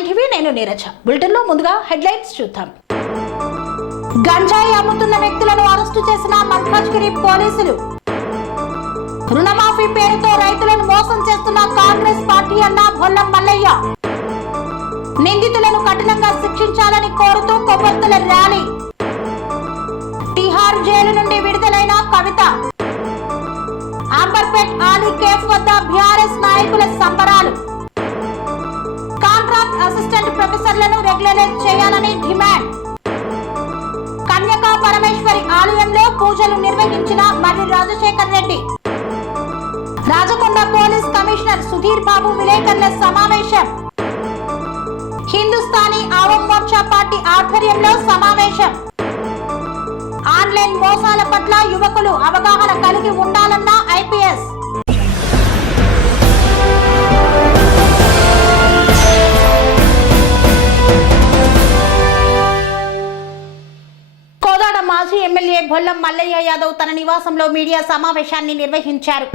R9 TV నేను Neeraja. Bulletin లో ముందుగా హెడ్లైన్స్ చూద్దాం. గంజాయి అమ్ముతున్న వ్యక్తులను అరెస్టు చేసిన మల్కాజ్గిరి పోలీసులు. రుణమాఫీ పేరుతో రైతులను మోసం చేస్తున్న కాంగ్రెస్ పార్టీ అన్న బొల్లం మల్లయ్య. నిందితులను కఠినంగా శిక్షించాలని కోరుతూ కొవ్వొత్తుల ర్యాలీ. తిహార్ జైలు నుండి విడుదలైన కవిత. అంబర్పేట్ ఆలీ కేఫ్ వద్ద బీఆర్ఎస్ నాయకుల సంబరాలు. కాంట్రాక్ట్ అసిస్టెంట్ ప్రొఫెసర్లను రెగ్యులరైజ్ చేయాలని డిమాండ్. కన్యకా పరమేశ్వరి ఆలయంలో పూజలు నిర్వహించిన మర్రి రాజశేఖర్ రెడ్డి. రాజకొండ పోలీస్ కమిషనర్ సుధీర్ బాబు విలేకరుల సమావేశం. హిందుస్థానీ ఆవం మోర్చా పార్టీ ఆధ్వర్యంలో సమావేశం. ఆన్లైన్ మోసాల పట్ల యువకులు అవగాహన కలిగి ఉండాలన్న ఐపీఎస్. కోదాడ మాజీ ఎమ్మెల్యే బొల్లం మల్లయ్య యాదవ్ తన నివాసంలో మీడియా సమావేశాన్ని నిర్వహించారు.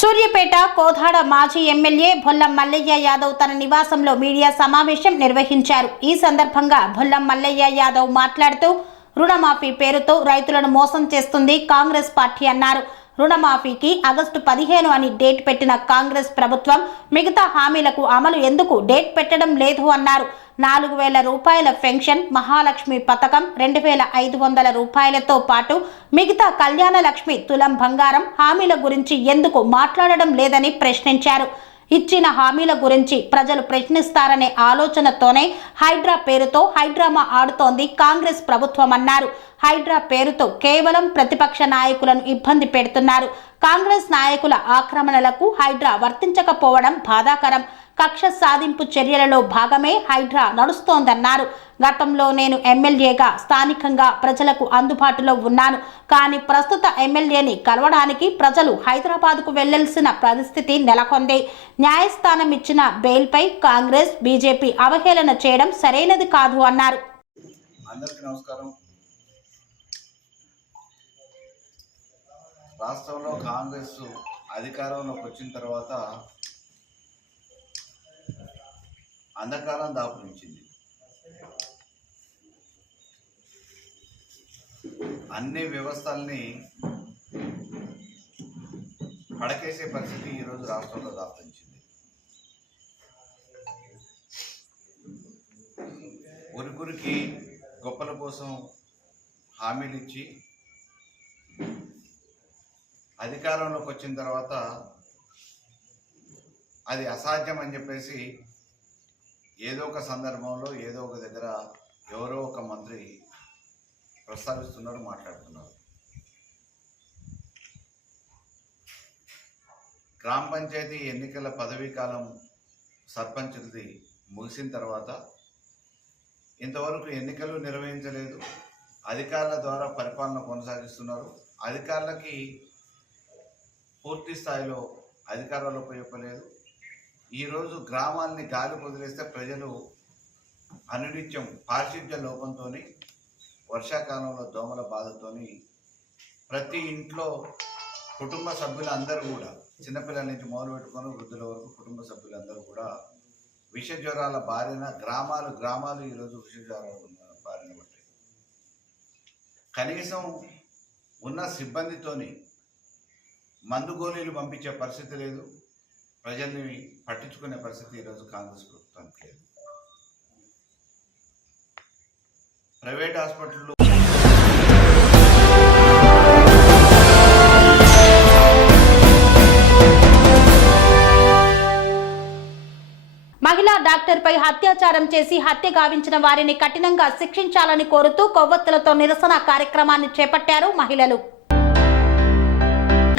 సూర్యాపేట కోదాడ మాజీ ఎమ్మెల్యే బొల్లం మల్లయ్య యాదవ్ తన నివాసంలో మీడియా సమావేశం నిర్వహించారు. ఈ సందర్భంగా బొల్లం మల్లయ్య యాదవ్ మాట్లాడుతూ రుణమాఫీ పేరుతో రైతులను మోసం చేస్తుంది కాంగ్రెస్ పార్టీ అన్నారు. రుణమాఫీకి ఆగస్టు 15 అని డేట్ పెట్టిన కాంగ్రెస్ ప్రభుత్వం మిగతా హామీలకు అమలు ఎందుకు డేట్ పెట్టడం లేదు అన్నారు. 4,000 రూపాయల పెన్షన్, మహాలక్ష్మి పథకం 2,500 రూపాయలతో పాటు మిగతా కళ్యాణ లక్ష్మి, తులం బంగారం హామీల గురించి ఎందుకు మాట్లాడడం లేదని ప్రశ్నించారు. ఇచ్చిన హామీల గురించి ప్రజలు ప్రశ్నిస్తారనే ఆలోచనతోనే హైడ్రా పేరుతో హైడ్రామా ఆడుతోంది కాంగ్రెస్ ప్రభుత్వం అన్నారు. హైడ్రా పేరుతో కేవలం ప్రతిపక్ష నాయకులను ఇబ్బంది పెడుతున్నారు. కాంగ్రెస్ నాయకుల ఆక్రమణలకు హైడ్రా వర్తించకపోవడం బాధాకరం. కక్ష సాధింపు చర్యలలో భాగమే హైడ్రా నడుస్తోందన్నారు. గతంలో నేను ఎమ్మెల్యేగా స్థానికంగా ప్రజలకు అందుబాటులో ఉన్నాను. కానీ ప్రస్తుత ఎమ్మెల్యేని కలవడానికి ప్రజలు హైదరాబాద్కు వెళ్లాల్సిన పరిస్థితి నెలకొంది. న్యాయస్థానం ఇచ్చిన బెయిల్పై కాంగ్రెస్, బీజేపీ అవహేళన చేయడం సరైనది కాదు అన్నారు. అందరికీ నమస్కారం. రాష్ట్రంలో కాంగ్రెస్ అధికారంలోకి వచ్చిన తర్వాత అంధకారం దాపురించింది. అన్ని వ్యవస్థల్ని పడకేసే పరిస్థితి ఈరోజు రాష్ట్రంలో దాపురించింది. ఉరుకురికి గొప్పల కోసం హామీలు ఇచ్చి అధికారంలోకి వచ్చిన తర్వాత అది అసాధ్యం అని చెప్పేసి ఏదో ఒక సందర్భంలో ఏదో ఒక దగ్గర ఎవరో ఒక మంత్రి ప్రస్తావిస్తున్నారు, మాట్లాడుతున్నారు. గ్రామ పంచాయతీ ఎన్నికల పదవీ కాలం సర్పంచులది ముగిసిన తర్వాత ఇంతవరకు ఎన్నికలు నిర్వహించలేదు. అధికారుల ద్వారా పరిపాలన కొనసాగిస్తున్నారు. అధికారులకి పూర్తి స్థాయిలో అధికారాలు ఉపయోగపడలేదు. ఈరోజు గ్రామాల్ని గాలి వదిలేస్తే ప్రజలు అనునిత్యం పారిశుధ్య లోపంతో, వర్షాకాలంలో దోమల బాధతో ప్రతి ఇంట్లో కుటుంబ సభ్యులందరూ కూడా, చిన్నపిల్లల నుంచి మొదలు పెట్టుకొని వృద్ధుల వరకు కుటుంబ సభ్యులందరూ కూడా విష జ్వరాల బారిన గ్రామాలు ఈరోజు విష జ్వరాల బారిన పట్టాయి. కనీసం ఉన్న సిబ్బందితోని మందు గోళీలు పంపించే పరిస్థితి లేదు. ప్రజల్ని పట్టించుకునే పరిస్థితి ఈరోజు కాంగ్రెస్ ప్రభుత్వానికి లేదు. ప్రైవేట్ హాస్పిటల్లో మహిళా డాక్టర్పై అత్యాచారం చేసి హత్య గావించిన వారిని కఠినంగా శిక్షించాలని కోరుతూ కొవ్వొత్తులతో నిరసన కార్యక్రమాన్ని చేపట్టారు మహిళలు.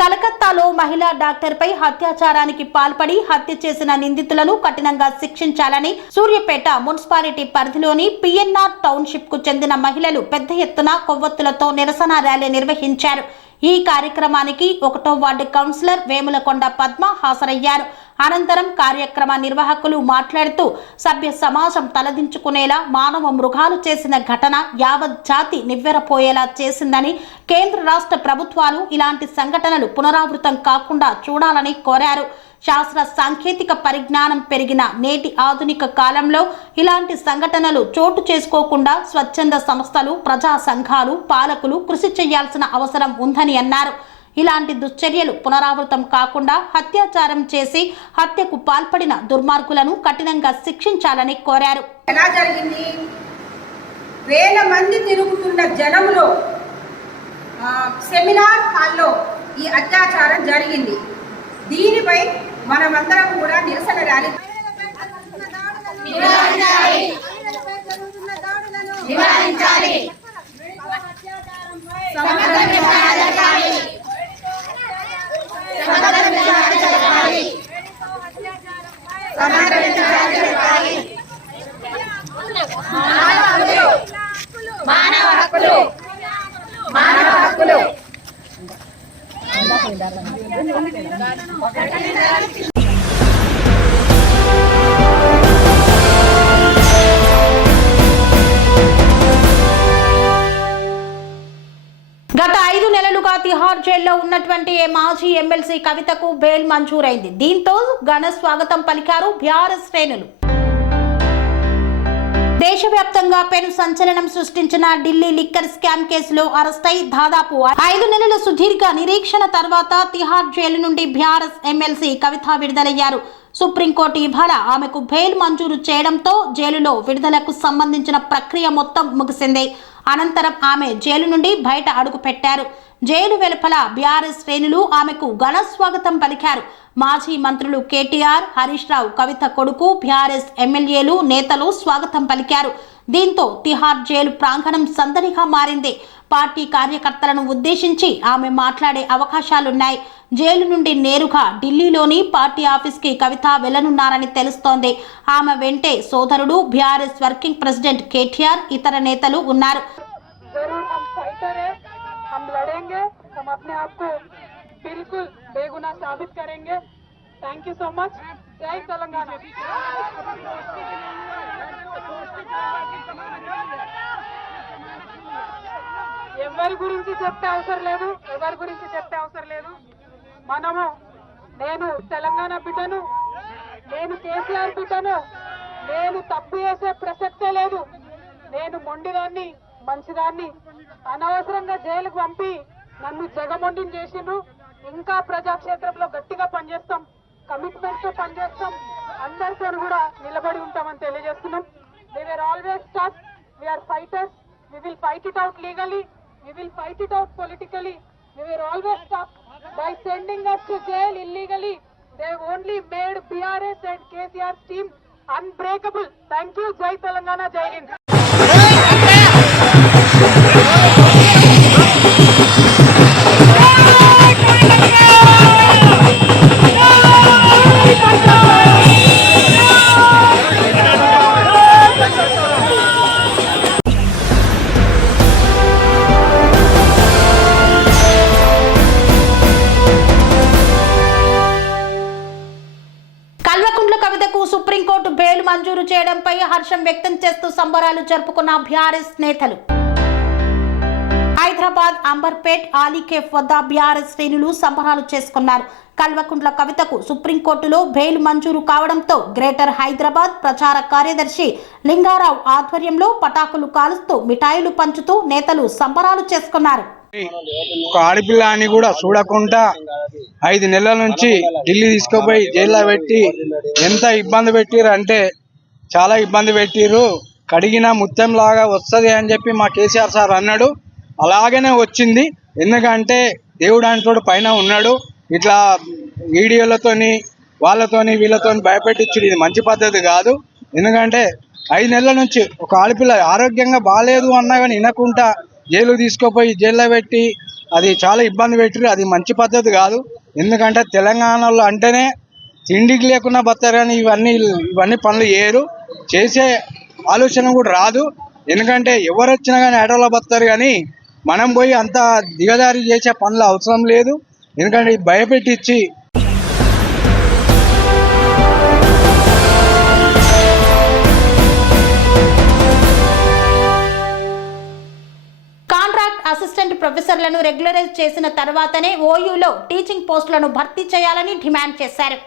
కలకత్తాలో మహిళా డాక్టర్పై అత్యాచారానికి పాల్పడి హత్య చేసిన నిందితులను కఠినంగా శిక్షించాలని సూర్యాపేట మున్సిపాలిటీ పరిధిలోని పిఎన్ఆర్ టౌన్షిప్ కు చెందిన మహిళలు పెద్ద ఎత్తున కొవ్వొత్తులతో నిరసన ర్యాలీ నిర్వహించారు. ఈ కార్యక్రమానికి 1వ వార్డు కౌన్సిలర్ వేములకొండ పద్మ హాజరయ్యారు. అనంతరం కార్యక్రమ నిర్వాహకులు మాట్లాడుతూ సభ్య సమాజం తలదించుకునేలా మానవ మృగాలు చేసిన ఘటన యావత్ జాతి నివ్వెరపోయేలా చేసిందని, కేంద్ర రాష్ట్ర ప్రభుత్వాలు ఇలాంటి సంఘటనలు పునరావృతం కాకుండా చూడాలని కోరారు. శాస్త్ర సాంకేతిక పరిజ్ఞానం పెరిగిన నేటి ఆధునిక కాలంలో ఇలాంటి సంఘటనలు చోటు చేసుకోకుండా స్వచ్ఛంద సంస్థలు, ప్రజా సంఘాలు, పాలకులు కృషి చేయాల్సిన అవసరం ఉందని అన్నారు. ఇలాంటి దుశ్చర్యలు పునరావృతం కాకుండా అత్యాచారం చేసి హత్యకు పాల్పడిన దుర్మార్గులను కఠినంగా శిక్షించాలని కోరారు. ఎలా జరిగింది? వేల మంది తిరుగుతున్న జనంలో సెమినార్ హాల్లో ఈ అత్యాచారం జరిగింది. దీనిపై మనమందరం కూడా నిరసన ర్యాలీ మానవ హక్కులు గత 5 నెలలుగా తిహార్ జైల్లో ఉన్నటువంటి మాజీ ఎమ్మెల్సీ కవితకు బెయిల్ మంజూరైంది. దీంతో ఘన స్వాగతం పలికారు బీఆర్ఎస్ శ్రేణులు. దేశవ్యాప్తంగా పెను సంచలనం సృష్టించిన ఢిల్లీ లిక్కర్ స్కామ్ కేసులో అరెస్ట్ అయి దాదాపు 5 నెలల సుదీర్ఘ నిరీక్షణ తర్వాత తిహార్ జైలు నుండి బీఆర్ఎస్ ఎమ్మెల్సీ కవిత విడుదలయ్యారు. సుప్రీంకోర్టు ఇవాళ ఆమెకు బెయిల్ మంజూరు చేయడంతో జైలులో విడుదలకు సంబంధించిన ప్రక్రియ మొత్తం ముగిసింది. అనంతరం ఆమె జైలు నుండి బయట అడుగు పెట్టారు. జైలు వెలుపల బీఆర్ఎస్ శ్రేణులు ఆమెకు ఘన స్వాగతం పలికారు. మాజీ మంత్రులు కేటీఆర్, హరీష్ రావు కవిత కొడుకు, బీఆర్ఎస్ ఎమ్మెల్యేలు, నేతలు స్వాగతం పలికారు. దీంతో తిహార్ జైలు ప్రాంగణం సందడిగా మారింది. పార్టీ కార్యకర్తలను ఉద్దేశించి ఆమె మాట్లాడే అవకాశాలున్నాయి. జైలు నుండి నేరుగా ఢిల్లీలోని పార్టీ ఆఫీస్కి కవిత వెళ్లనున్నారని తెలుస్తోంది. ఆమె వెంటే సోదరుడు, బీఆర్ఎస్ వర్కింగ్ ప్రెసిడెంట్ కేటీఆర్, ఇతర నేతలు ఉన్నారు. हम अपने आप को बिल्कुल बेगुनाह साबित करेंगे. Thank you so much. जय तेलंगाना. ఎవరి గురించి చెప్పే అవసరం లేదు. మనము నేను తెలంగాణ బిడ్డను, నేను కేసీఆర్ బిడ్డను, నేను తప్పు చేసే ప్రసక్తే లేదు. నేను మొండిదాన్ని, మంచిదాన్ని. అనవసరంగా జైలుకు పంపి నన్ను జగమొండిని చేసిండ్రు. ఇంకా ప్రజాక్షేత్రంలో గట్టిగా పనిచేస్తాం, కమిట్మెంట్ తో పనిచేస్తాం, అందరితో కూడా నిలబడి ఉంటామని తెలియజేస్తున్నాం. We were always tough. We are fighters. We will fight it out legally. We will fight it out politically. We were always tough. By sending us to jail illegally, they only made BRS and KCR's team unbreakable. Thank you. Jai Telangana. Jai Hind. కవితకు supreme court bail మంజూరు చేయడంపై హర్షం వ్యక్తం చేస్తూ సంబరాలు జరుపుకున్న BRS నేతలు. హైదరాబాద్ అంబర్పేట్ ఆలీకేఫ్ వద్ద బీఆర్ఎస్ శ్రేణులు సంబరాలు చేసుకున్నారు. కల్వకుంట్ల కవితకు సుప్రీంకోర్టులో బెయిల్ మంజూరు కావడంతో గ్రేటర్ హైదరాబాద్ ప్రచార కార్యదర్శి లింగారావు ఆధ్వర్యంలో పటాకులు కాలుస్తూ మిఠాయిలు పంచుతూ నేతలు సంబరాలు చేసుకున్నారు. ఒక ఆడపిల్ల అని కూడా చూడకుండా 5 నెలల నుంచి ఢిల్లీ తీసుకుపోయి జైల్లో పెట్టి ఎంత ఇబ్బంది పెట్టిరు అంటే చాలా ఇబ్బంది పెట్టిరు. కడిగిన ముత్యం లాగా వస్తుంది అని చెప్పి మా కేసీఆర్ సార్ అన్నాడు. అలాగనే వచ్చింది. ఎందుకంటే దేవుడు అంటోడు పైన ఉన్నాడు. ఇట్లా వీడియోలతోని వాళ్ళతోని వీళ్ళతోని భయపెట్టించుడు ఇది మంచి పద్ధతి కాదు. ఎందుకంటే 5 నెలల నుంచి ఒక ఆడపిల్ల ఆరోగ్యంగా బాగాలేదు అన్నా కానీ వినకుండా జైలు తీసుకుపోయి జైల్లో పెట్టి అది చాలా ఇబ్బంది పెట్టిరు. అది మంచి పద్ధతి కాదు. ఎందుకంటే తెలంగాణలో అంటేనే తిండికి లేకుండా బతారు కానీ ఇవన్నీ పనులు చేయరు, చేసే ఆలోచన కూడా రాదు. ఎందుకంటే ఎవరు వచ్చినా కానీ ఆటోలో బతారు కానీ మనం పోయి అంత దిగదారి చేసే పనులు అవసరం లేదు. ఎందుకంటే భయపెట్టించి అసిస్టెంట్ ప్రొఫెసర్లను రెగ్యులరైజ్ చేసిన తర్వాతనే ఓయూలో టీచింగ్ పోస్టులను భర్తీ చేయాలని డిమాండ్ చేశారు.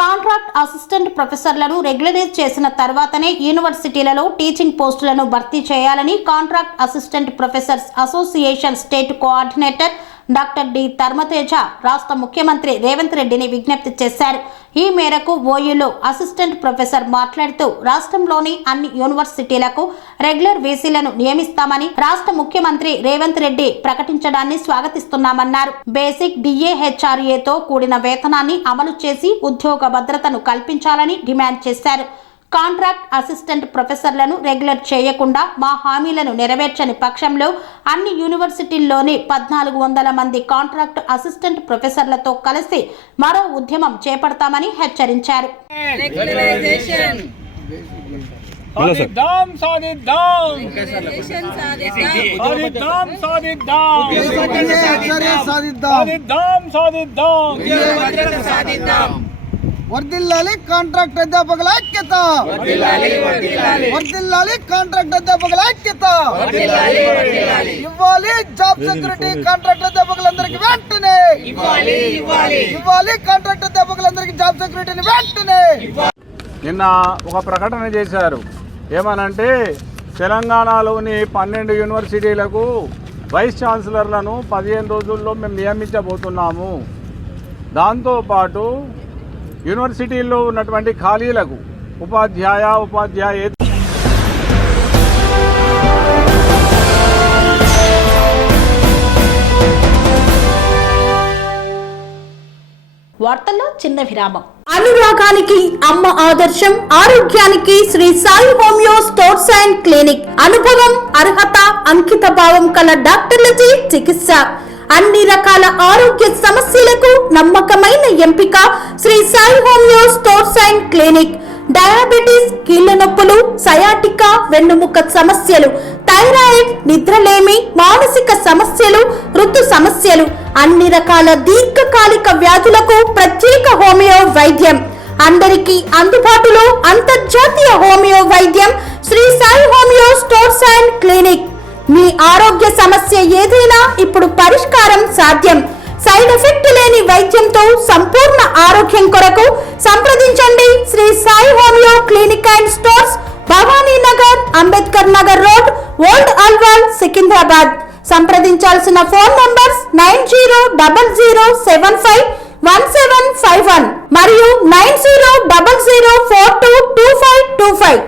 కాంట్రాక్ట్ అసిస్టెంట్ ప్రొఫెసర్లను రెగ్యులరైజ్ చేసిన తర్వాతనే యూనివర్సిటీలలో టీచింగ్ పోస్టులను భర్తీ చేయాలని contract assistant professors association state coordinator doctor D Dharmateja రాష్ట్ర ముఖ్యమంత్రి రేవంత్ రెడ్డిని విజ్ఞప్తి చేశారు. ఈ మేరకు ఓయూలో అసిస్టెంట్ ప్రొఫెసర్ మాట్లాడుతూ రాష్ట్రంలోని అన్ని యూనివర్సిటీలకు రెగ్యులర్ వీసీలను నియమిస్తామని రాష్ట్ర ముఖ్యమంత్రి రేవంత్ రెడ్డి ప్రకటించడాన్ని స్వాగతిస్తున్నామన్నారు. బేసిక్ DAHRAతో కూడిన వేతనాన్ని అమలు చేసి ఉద్యోగ భద్రతను కల్పించాలని డిమాండ్ చేశారు. కాంట్రాక్ట్ అసిస్టెంట్ ప్రొఫెసర్లను రెగ్యులర్ చేయకుండా మా హామీలను నెరవేర్చని పక్షంలో అన్ని యూనివర్సిటీల్లోని 1400 మంది కాంట్రాక్ట్ అసిస్టెంట్ ప్రొఫెసర్లతో కలిసి మరో ఉద్యమం చేపడతామని హెచ్చరించారు. వర్ధిల్లాలి కాంట్రాక్ట్ అధ్యాపకుల ఐక్యత, వర్ధిల్లాలి కాంట్రాక్ట్ అధ్యాపకుల ఐక్యత, ఇవ్వాలి జాబ్ సెక్యూరిటీ కాంట్రాక్ట్ అధ్యాపకులందరికీ వెంటనే, ఇవ్వాలి కాంట్రాక్ట్ అధ్యాపకులందరికీ జాబ్ సెక్యూరిటీని వెంటనే. నిన్న ఒక ప్రకటన చేశారు. ఏమనంటే తెలంగాణలోని 12 యూనివర్సిటీలకు వైస్ ఛాన్సలర్లను 15 రోజుల్లో మేము నియమించబోతున్నాము. దాంతోపాటు యూనివర్సిటీల్లో ఉన్నటువంటి ఖాళీలకు ఉపాధ్యాయ వార్తల్లో చిన్న విరామం. అనురాగానికి అమ్మ ఆదర్శం, ఆరోగ్యానికి Shri Sai homeo stores and clinic. అనుభవం, అర్హత, అంకిత భావం కల డాక్టర్లచే చికిత్స. అన్ని రకాల ఆరోగ్య సమస్యలకు నమ్మకమైన ఎంపిక Shri Sai homeo stores and clinic. Diabetes, కీళ్ల నొప్పులు, సయాటికా, వెన్నుముక సమస్యలు, థైరాయిడ్, నిద్రలేమి, మానసిక సమస్యలు, ఋతు సమస్యలు, అన్ని రకాల దీర్ఘకాలిక వ్యాధులకు ప్రత్యేక హోమియో వైద్యం. అందరికీ అందుబాటులో అంతర్జాతీయ హోమియో వైద్యం Shri Sai homeo stores and clinic. మీ ఆరోగ్య సమస్య ఏదైనా ఇప్పుడు పరిష్కారం సాధ్యం. సైడ్ ఎఫెక్ట్ లేని వైద్యంతో సంపూర్ణ ఆరోగ్యం కొరకు సంప్రదించండి Shri Sai homeo clinic and stores, Bhavani Nagar, Ambedkar Nagar road, old Alwal, Secunderabad. సంప్రదించాల్సిన ఫోన్ నంబర్స్ 9000751751 మరియు 9000422525.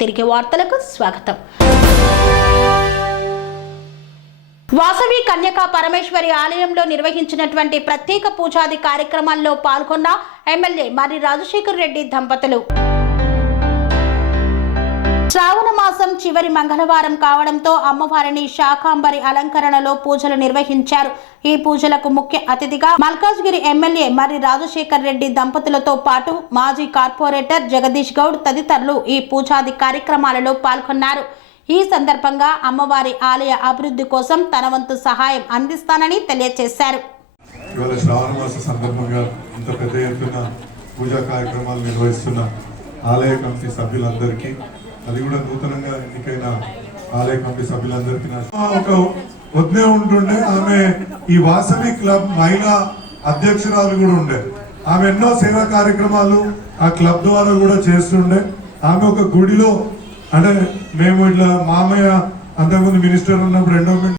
తిరిగి వార్తలకు స్వాగతం. వాసవి కన్యకా పరమేశ్వరి ఆలయంలో నిర్వహించినటువంటి ప్రత్యేక పూజాది కార్యక్రమాల్లో పాల్గొన్న ఎమ్మెల్యే మర్రి రాజశేఖర్ రెడ్డి దంపతులు. శ్రావణ మాసం చివరి మంగళవారం కావడంతో అమ్మవారిని శాకాంబరి అలంకరణలో పూజలు నిర్వహించారు. ఈ పూజలకు ముఖ్య అతిథిగా మల్కాజ్గిరి ఎమ్మెల్యే మర్రి రాజశేఖర్ రెడ్డి దంపతులతో పాటు మాజీ కార్పొరేటర్ జగదీష్ గౌడ్ తదితరులు ఈ పూజాది కార్యక్రమాలలో పాల్గొన్నారు. ఈ సందర్భంగా అమ్మవారి ఆలయ అభివృద్ధి కోసం తన వంతు సహాయం అందిస్తానని తెలియజేశారు. ఇవాళ శ్రావణ మాస సందర్భంగా ఇంత పెద్ద ఎత్తున పూజా కార్యక్రమాలు నిర్వహిస్తున్న ఆలయ కమిటీ సభ్యులందరికీ, అది కూడా నూతనంగా ఎన్నికైన ఆలయ కమిటీ సభ్యులందరికీ ఒక వద్దే ఉంటుండే. ఆమె ఈ వాసవి క్లబ్ మహిళా అధ్యక్షురాలు కూడా ఉండే. ఆమె ఎన్నో సేవా కార్యక్రమాలు ఆ క్లబ్ ద్వారా కూడా చేస్తుండే. ఆమె ఒక గుడిలో, అంటే మేము ఇట్లా మామయ్య అంతకుముందు మినిస్టర్ ఉన్నప్పుడు endowment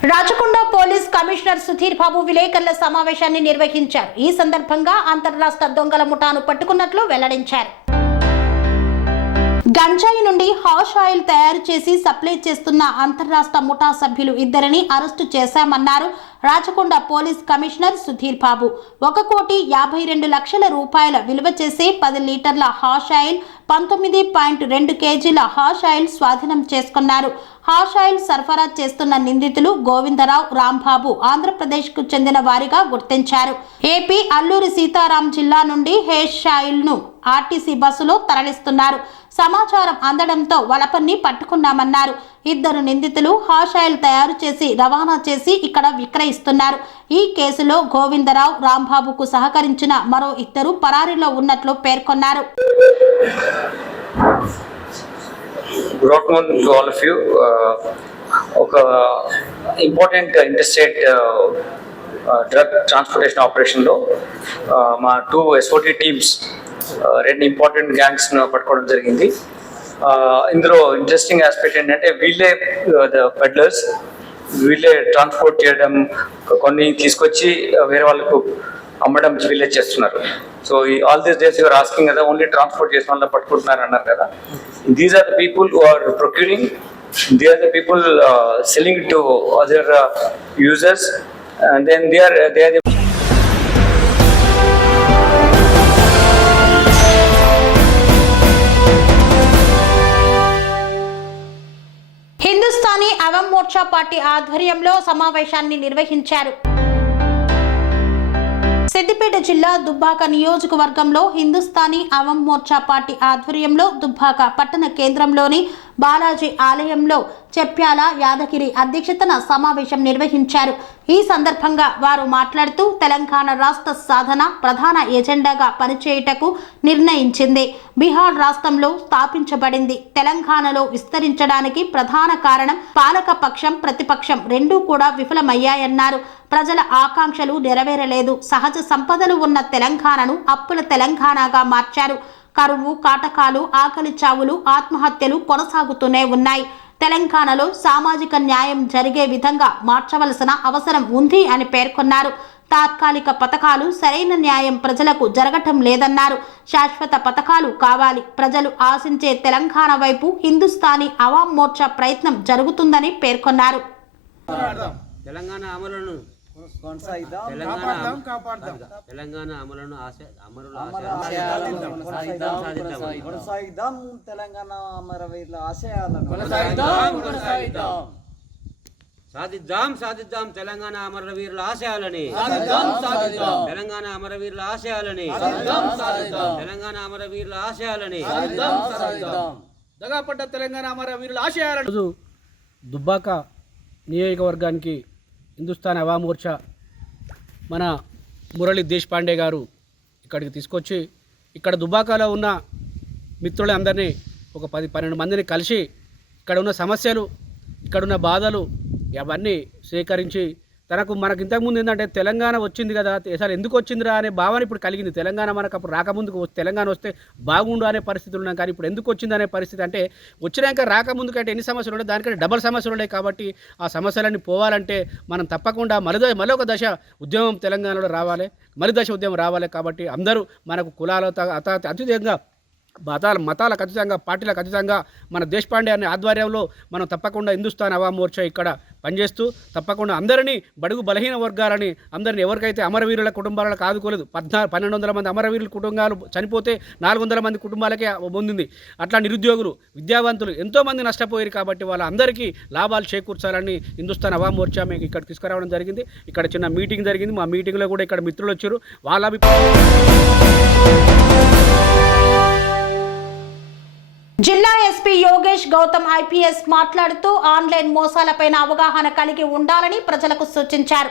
Rachakonda police commissioner Sudheer Babu విలేకరుల సమావేశాన్ని నిర్వహించారు. ఈ సందర్భంగా అంతర్రాష్ట్ర దొంగల ముఠాను పట్టుకున్నట్లు వెల్లడించారు. గంజాయి నుండి హాష్ ఆయిల్ తయారు చేసి సప్లై చేస్తున్న అంతర్రాష్ట్ర ముఠా సభ్యులు 2 అరెస్టు చేశామన్నారు రాచకొండ పోలీస్ కమిషనర్ సుధీర్ బాబు. 1,52,00,000 రూపాయల విలువ చేసే 10 లీటర్ల హాష్ ఆయిల్, 19.2 కేజీల హాష్ ఆయిల్ స్వాధీనం చేసుకున్నారు. హాష్ ఆయిల్ సరఫరా చేస్తున్న నిందితులు గోవిందరావు, రాంబాబు ఆంధ్రప్రదేశ్ కు చెందిన వారిగా గుర్తించారు. ఏపీ అల్లూరి సీతారాం జిల్లా నుండి హేష్ ఆయిల్ ను ఆర్టీసీ బస్సులో తరలిస్తున్నారు. సమాచారం అందడంతో వలపన్ని పట్టుకున్నామన్నారు. 2 నిందితులు హాషాయిల్ తయారు చేసి రవాణా చేసి ఇక్కడ విక్రయిస్తున్నారు. ఈ కేసులో గోవిందరావు, రాంబాబుకు సహకరించిన మరో 2 పరారీలో ఉన్నట్లు పేర్కొన్నారు. Good afternoon to all of you. ఒక ఇంపార్టెంట్ ఇంటర్స్టేట్ డ్రగ్ ట్రాన్స్పోర్టేషన్ ఆపరేషన్లో మా 2 SOT టీమ్స్ 2 ఇంపార్టెంట్ గ్యాంగ్స్ను పట్టుకోవడం జరిగింది. ఇందులో ఇంట్రెస్టింగ్ ఆస్పెక్ట్ ఏంటంటే వీళ్ళే పెడ్లర్స్, వీళ్ళే ట్రాన్స్పోర్ట్ చేయడం, కొన్ని తీసుకొచ్చి వేరే వాళ్ళకు అమ్మడం వీళ్ళే చేస్తున్నారు. So all these days you are asking కదా ఓన్లీ ట్రాన్స్పోర్ట్ చేసిన వాళ్ళని పట్టుకుంటున్నారు అన్నారు కదా. These are the people who are procuring, they are the people selling to other users, and then they are the Hindustani Awam Morcha party ఆధ్వర్యంలో సమావేశాన్ని నిర్వహించారు. సిద్దిపేట జిల్లా దుబ్బాక నియోజకవర్గంలో హిందుస్థానీ అవామ్ మోర్చా పార్టీ ఆధ్వర్యంలో దుబ్బాక పట్టణ కేంద్రంలోని బాలాజీ ఆలయంలో చెప్యాల యాదగిరి అధ్యక్షతన సమావేశం నిర్వహించారు. ఈ సందర్భంగా వారు మాట్లాడుతూ తెలంగాణ రాష్ట్ర సాధన ప్రధాన ఎజెండాగా పనిచేయుటకు నిర్ణయించింది. బీహార్ రాష్ట్రంలో స్థాపించబడింది. తెలంగాణలో విస్తరించడానికి ప్రధాన కారణం పాలక పక్షం, ప్రతిపక్షం రెండూ కూడా విఫలమయ్యాయన్నారు. ప్రజల ఆకాంక్షలు నెరవేరలేదు. సహజ సంపదలు ఉన్న తెలంగాణను అప్పుల తెలంగాణగా మార్చారు. కరువు, కాటకాలు, ఆకలి చావులు, ఆత్మహత్యలు కొనసాగుతూనే ఉన్నాయి. తెలంగాణలో సామాజిక న్యాయం జరిగే విధంగా మార్చవలసిన అవసరం ఉంది అని పేర్కొన్నారు. తాత్కాలిక పథకాలు, సరైన న్యాయం ప్రజలకు జరగటం లేదన్నారు. శాశ్వత పథకాలు కావాలి. ప్రజలు ఆశించే తెలంగాణ వైపు హిందుస్థానీ అవామ్ మోర్చా ప్రయత్నం జరుగుతుందని పేర్కొన్నారు. తెలంగాణ అమలును కొనసాగిద్దాం, తెలంగాణ అమలును కొనసాగిద్దాం, తెలంగాణ అమరవీరుల ఆశయాలను సాధిద్దాం తెలంగాణ అమరవీరుల ఆశయాలని, తెలంగాణ అమరవీరుల ఆశయాలని, తెలంగాణ అమరవీరుల ఆశయాలని, దగాపడ్డ తెలంగాణ అమరవీరుల ఆశయాలను. దుబ్బాక నియోజకవర్గానికి హిందుస్థాన్ అవామ్ మోర్చా మన మురళీ దేశపాండే గారు ఇక్కడికి తీసుకొచ్చి ఇక్కడ దుబ్బాకలో ఉన్న మిత్రులందరినీ ఒక 10-12 మందిని కలిసి ఇక్కడ ఉన్న సమస్యలు, ఇక్కడున్న బాధలు అవన్నీ సేకరించి మనకు ఇంతకుముందు ఏంటంటే తెలంగాణ వచ్చింది కదా, అసలు ఎందుకు వచ్చిందిరా అనే భావన ఇప్పుడు కలిగింది. తెలంగాణ మనకు అప్పుడు రాకముందుకు తెలంగాణ వస్తే బాగుండు అనే పరిస్థితులు ఉన్నాం. కానీ ఇప్పుడు ఎందుకు వచ్చింది అనే పరిస్థితి అంటే వచ్చినాక రాకముందు కంటే ఎన్ని సమస్యలు ఉన్నాయి, దానికంటే డబల్ సమస్యలు ఉన్నాయి. కాబట్టి ఆ సమస్యలన్నీ పోవాలంటే మనం తప్పకుండా మరొక దశ ఉద్యమం తెలంగాణలో రావాలి, దశ ఉద్యమం రావాలి. కాబట్టి అందరూ మనకు కులాలతో అత్యధికంగా మతాలకు అతీతంగా, పార్టీలకు అతీతంగా మన దేశపాండే అనే ఆధ్వర్యంలో మనం తప్పకుండా హిందుస్థాన్ అవామ్ మోర్చా ఇక్కడ పనిచేస్తూ తప్పకుండా అందరినీ బడుగు బలహీన వర్గాలని అందరినీ ఎవరికైతే అమరవీరుల కుటుంబాలకు ఆదుకోలేదు, 1200 మంది అమరవీరుల కుటుంబాలు చనిపోతే 400 మంది కుటుంబాలకే పొందింది. అట్లా నిరుద్యోగులు, విద్యావంతులు ఎంతోమంది నష్టపోయారు. కాబట్టి వాళ్ళందరికీ లాభాలు చేకూర్చాలని హిందుస్థాన్ అవామ్ మోర్చా మేము ఇక్కడ తీసుకురావడం జరిగింది. ఇక్కడ చిన్న మీటింగ్ జరిగింది. మా మీటింగ్లో కూడా ఇక్కడ మిత్రులు వచ్చారు. వాళ్ళ జిల్లా ఎస్పీ యోగేష్ గౌతమ్ ఐపీఎస్ మాట్లాడుతూ ఆన్లైన్ మోసాలపైన అవగాహన కలిగి ఉండాలని ప్రజలకు సూచించారు.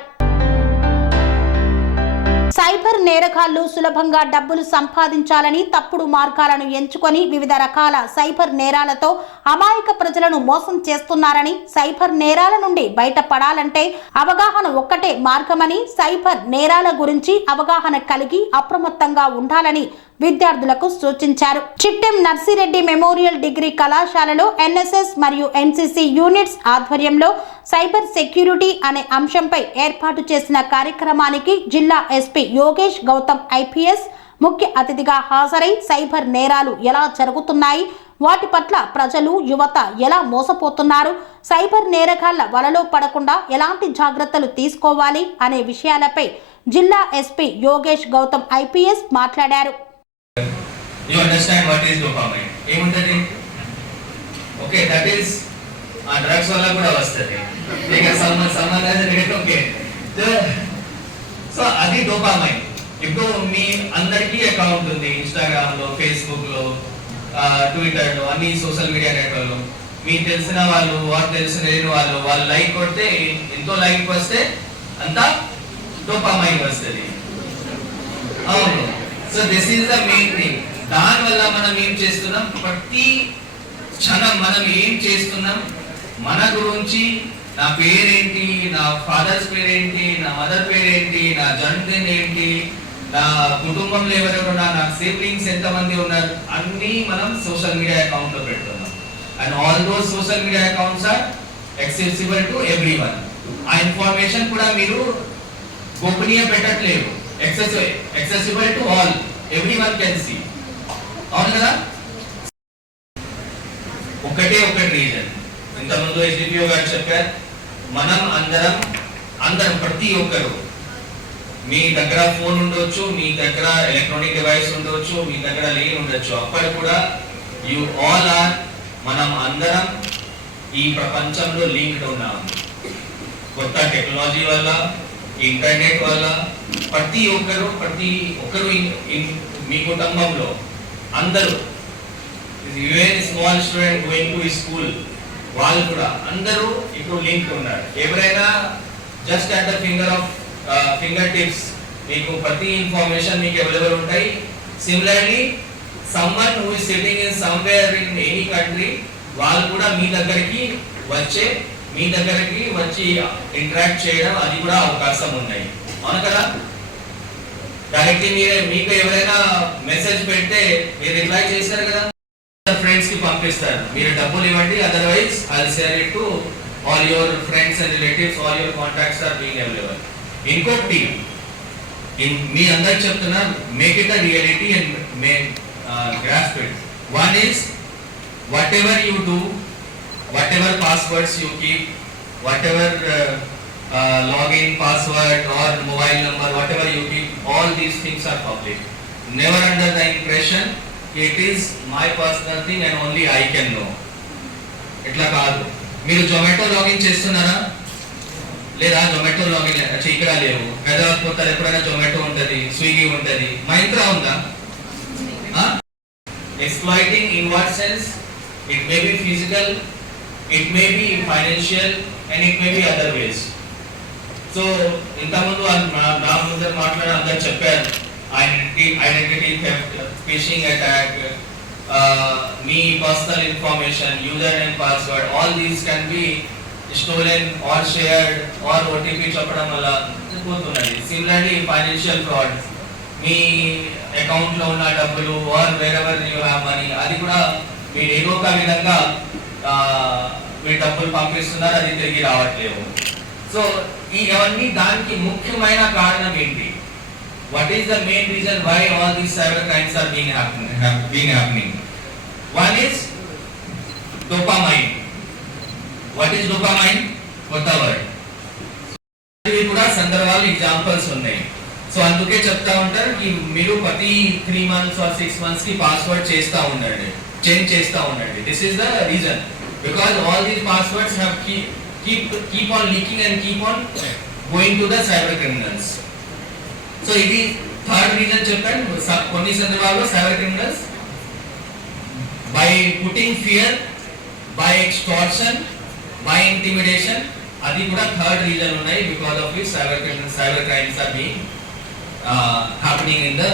సైబర్ నేరగాళ్లు సులభంగా డబ్బులు సంపాదించాలని తప్పుడు మార్గాలను ఎంచుకొని వివిధ రకాల సైబర్ నేరాలతో అమాయక ప్రజలను మోసం చేస్తున్నారని, సైబర్ నేరాల నుండి బయటపడాలంటే అవగాహన ఒక్కటే మార్గమని, సైబర్ నేరాల గురించి అవగాహన కలిగి అప్రమత్తంగా ఉండాలని విద్యార్థులకు సూచించారు. చిట్టెం నర్సిరెడ్డి మెమోరియల్ డిగ్రీ కళాశాలలో ఎన్ఎస్ఎస్ మరియు ఎన్సిసి యూనిట్స్ ఆధ్వర్యంలో సైబర్ సెక్యూరిటీ అనే అంశంపై ఏర్పాటు చేసిన కార్యక్రమానికి జిల్లా ఎస్పీ యోగేష్ గౌతమ్ ఐపీఎస్ ముఖ్య అతిథిగా హాజరై సైబర్ నేరాలు ఎలా జరుగుతున్నాయి, వాటి పట్ల ప్రజలు, యువత ఎలా మోసపోతున్నారు, సైబర్ నేరగాళ్ల వలలో పడకుండా ఎలాంటి జాగ్రత్తలు తీసుకోవాలి అనే విషయాలపై జిల్లా ఎస్పీ యోగేష్ గౌతమ్ ఐపీఎస్ మాట్లాడారు. You understand what is dopamine? ఏముంటది? ఓకే, దట్ ఈస్ ఆ డ్రగ్స్ వల్ల కూడా వస్తుంది. ఇక సంబంధం ఓకే, సో అది డోపామైన్. ఇప్పుడు మీ అందరికీ అకౌంట్ ఉంది ఇన్స్టాగ్రామ్లో, ఫేస్బుక్లో, ట్విట్టర్లో, అన్ని సోషల్ మీడియా నెట్వర్క్లో. మీకు తెలిసిన వాళ్ళు, తెలిసిన వాళ్ళు లైక్ కొడితే ఎంతో లైక్ వస్తే అంతా డోపామైన్ వస్తుంది. అవును. So this is the main thing. దానివల్ల మనం ఏం చేస్తున్నాం, ప్రతి క్షణం మనం ఏం చేస్తున్నాం, మన గురించి, నా పేరేంటి, నా ఫాదర్స్ పేరేంటి, నా మదర్ పేరేంటి, నా జన్మదినం ఏంటి, నా కుటుంబంలో ఎవరెవరు ఉన్నారు, నా సిబ్లింగ్స్ ఎంతమంది ఉన్నారు, అన్నీ మనం సోషల్ మీడియా అకౌంట్ లో పెడుతున్నాం. And all those social media accounts are accessible to everyone. ఆ ఇన్ఫర్మేషన్ కూడా మీరు గోపనీయ పెట్టట్లేదు, accessible to all, everyone can see. అవును కదా? ఒకటి రీజన్, ఇంతకుముందు ఎస్డిపిఓ గారు చెప్పారు, మనం అందరం ప్రతి ఒక్కరు, మీ దగ్గర ఫోన్ ఉండొచ్చు, మీ దగ్గర ఎలక్ట్రానిక్ డివైస్ ఉండొచ్చు, మీ దగ్గర లేని ఉండొచ్చు, అప్పటి కూడా యు ఆల్ ఆర్, మనం అందరం ఈ ప్రపంచంలో లింక్డ్ ఉన్నాం. కొత్త టెక్నాలజీ వల్ల, ఇంటర్నెట్ వల్ల ప్రతి ఒక్కరు మీ కుటుంబంలో అందరూ, even small student going to school, వాళ్ళు కూడా అందరూ ఇప్పుడు లింక్ ఉన్నారు. ఎవరైనా just at the finger tips మీకు ప్రతి ఇన్ఫర్మేషన్ మీకు అవైలబుల్ ఉంటాయి. Similarly someone who is sitting in somewhere in any country, వాళ్ళు కూడా మీ దగ్గరికి వచ్చి ఇంటరాక్ట్ చేయడం, అది కూడా అవకాశం ఉన్నాయి. అవును కదా? డైరెక్ట్లీ మీకు ఎవరైనా మెసేజ్ పెడితే మీరు రిప్లై చేస్తారు కదా, ఫ్రెండ్స్ కి పంపిస్తారు, మీరు డబ్బులు ఇవ్వండి, otherwise I will share it to all your friends and relatives, all your contacts are being available. ఇంకొకటి మీ అందరికి చెప్తున్నా, make it a reality and grasp it. One is, whatever you do, whatever passwords you keep, whatever login password or mobile number, whatever you keep, all these things are public. Never under the impression it is my personal thing and only I can know. ఇట్లా కాదు. మీరు Zomato login చేస్తున్నారా లేదా? Zomato login ఇక్కడ లేవు, హైదరాబాద్ పోతారు, ఎప్పుడైనా జొమాటో ఉంటుంది, స్విగ్గీ ఉంటుంది, మా ఇంట్లో ఉందా? Exploiting in what sense? It may be physical, it may be financial, and it may be other ways. So ఇంతకుముందు నా ముందర మాట్లాడే అందరు చెప్పారు, ఐడెంటిటీ థెఫ్ట్, ఫిషింగ్ అటాక్, మీ personal information, user name, password, all these can be stolen or shared or OTP చెప్పడం వల్ల పోతున్నది. సిమిలర్లీ ఫైనాన్షియల్ ఫ్రాడ్, మీ అకౌంట్ లో ఉన్న డబ్బులు or wherever you have money, అది కూడా మీరు ఏదో ఒక విధంగా మీ డబ్బులు పంపిస్తున్నారు, అది తిరిగి రావట్లేవు. సో ఇవన్నీ దానికి ముఖ్యమైన కారణం ఏంటి? What is the main reason why all these cyber crimes are being happening? One is dopamine. What is dopamine? కొత్త వర్డ్. ఇవి కూడా సందర్భాలు, ఎగ్జాంపుల్స్ ఉన్నాయి. సో అందుకే చెప్తా ఉంటారు కి మీరు ప్రతి 3 months or 6 months కి పాస్వర్డ్ చేంజ్ చేస్తా ఉండండి. This is the reason, because all these passwords have keep on leaking and keep on going to the cyber criminals. So ఇది థర్డ్ రీజన్ చెప్పాను. కొన్ని సందర్భాల్లో cyber criminals by putting fear, by extortion, by intimidation, అది కూడా third reason ఉన్నాయి. Because of this cyber crimes are being happening in the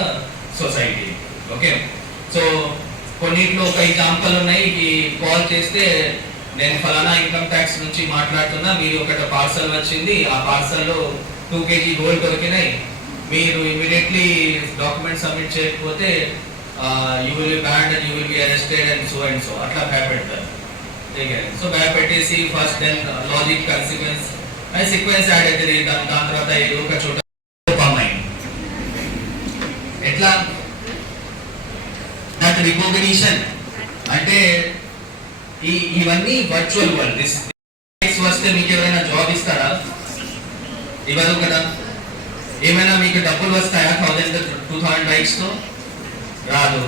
society. Okay, so కొన్నిట్లో ఒక example ఉన్నాయి. ఈ కాల్ చేస్తే నేను ఫలానా ఇన్కమ్ ట్యాక్స్ నుంచి మాట్లాడుతున్నా, మీరు ఒక పార్సల్ వచ్చింది, ఆ పార్సల్లో 2 kg గోల్డ్ దొరికినాయి, మీరు ఇమీడియట్లీ డాక్యుమెంట్ సబ్మిట్ చేయకపోతే you will be banned and you will be arrested and so అట్లా భయపెడతారు. సో భయపెట్టేసి first then logic consequence and sequence add అవుతుంది. దాని తర్వాత ఏదో ఒక చోట ఎట్లా దట్ రికగ్నిషన్ అంటే ఇవన్నీ వర్చువల్ వరల్డ్. వస్తే మీకు ఎవరైనా జాబ్ ఇస్తారా? ఇవ్వదు కదా. ఏమైనా మీకు డబ్బులు వస్తాయా 1000-2000 లైక్స్ తో? రాదు.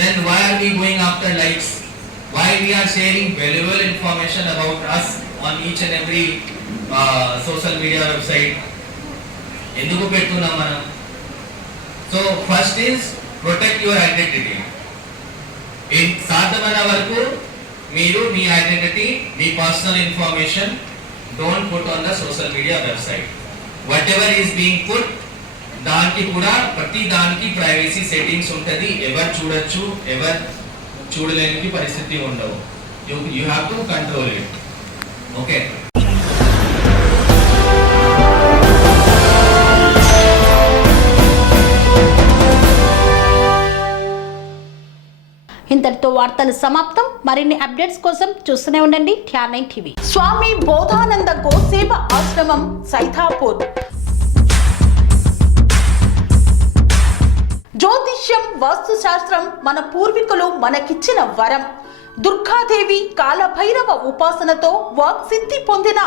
Then why are we going after likes? Why we are sharing valuable information about us on each and every social media website? ఎందుకు పెడుతున్నాం మనం? So first is protect your identity. సాధ్యమైన వరకు మీరు మీ ఐడెంటిటీ, మీ personal information don't put on the social media website. Whatever is being put, దానికి కూడా ప్రతి దానికి ప్రైవసీ సెట్టింగ్స్ ఉంటుంది. ఎవరు చూడొచ్చు, ఎవరు చూడలేని పరిస్థితి ఉండవు. You have to control it. Okay. ఇంతటితో వార్తలు సమాప్తం. మరిన్ని అప్డేట్స్ కోసం చూస్తూనే ఉండండి TR9 టీవీ. స్వామి బోధానంద గోసేవ ఆశ్రమం సైథాపూర్. జ్యోతిష్యం, వాస్తుశాస్త్రం మన పూర్వీకులు మనకిచ్చిన వరం. దుర్గాదేవి, కాలభైరవ ఉపాసనతో వాక్సిద్ధి పొందిన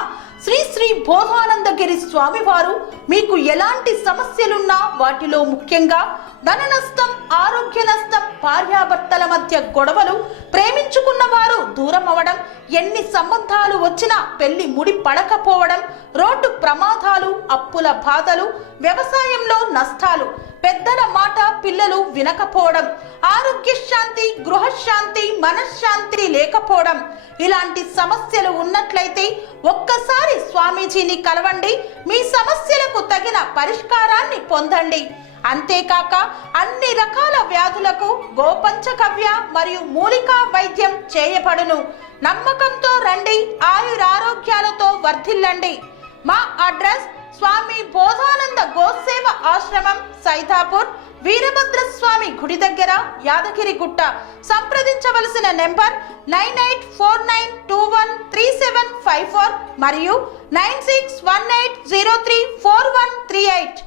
శ్రీ శ్రీ బోధానందగిరి స్వామివారు మీకు ఎలాంటి సమస్యలున్నా, వాటిలో ముఖ్యంగా ధన నష్టం, ఆరోగ్య నష్టం, భార్యాభర్తల మధ్య గొడవలు, ప్రేమించుకున్న వారు దూరం అవడం, ఎన్ని సంబంధాలు వచ్చినా పెళ్లి ముడి పడకపోవడం, రోడ్డు ప్రమాదాలు, అప్పుల బాధలు, వ్యవసాయంలో నష్టాలు, పెద్దల మాట పిల్లలు వినకపోవడం, ఆరోగ్య శాంతి, గృహశాంతి, మనశ్శాంతి లేకపోవడం, ఇలాంటి సమస్యలు ఉన్నట్లయితే ఒక్కసారి స్వామీజీని కలవండి. మీ సమస్యలకు తగిన పరిష్కారాన్ని పొందండి. అంతేకాక అన్ని రకాల వ్యాధులకు గోపంచకవ్య మరియు మూలికా వైద్యం చేయబడును. నమ్మకంతో రండి, ఆయురారోగ్యాలతో వర్ధిల్లండి. మా అడ్రస్ స్వామి బోధానంద గోసేవ ఆశ్రమం, సైథాపూర్, వీరభద్రస్వామి గుడి దగ్గర, యాదగిరిగుట్ట. సంప్రదించవలసిన నెంబర్ 9849213754 మరియు 9618034138.